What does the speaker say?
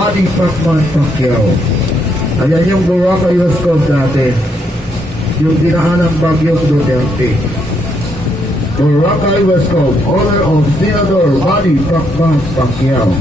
Manny Pacman Pacquiao. Ayan yung Boracay West Coast dati. Yung dinahanang Bagyong Duterte. Boracay West Coast, owner of Senador Manny Pacman Pacquiao.